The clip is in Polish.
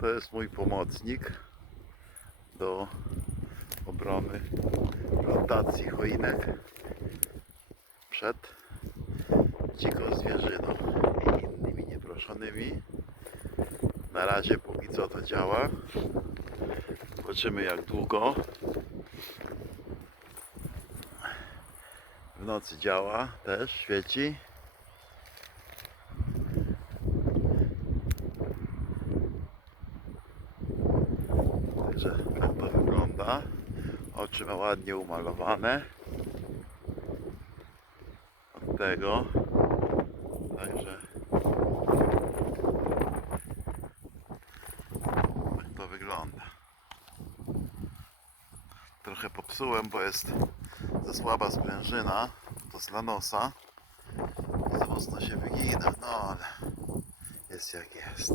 to jest mój pomocnik do obrony plantacji choinek przed dziką zwierzyną i innymi nieproszonymi. Na razie póki co to działa. Zobaczymy jak długo. W nocy działa też, świeci. Także tak to wygląda. Oczy ma ładnie umalowane. Od tego. Także tak to wygląda. Trochę popsułem, bo jest za słaba sprężyna. To z lanosa. Za mocno się wygina, no ale jest jak jest.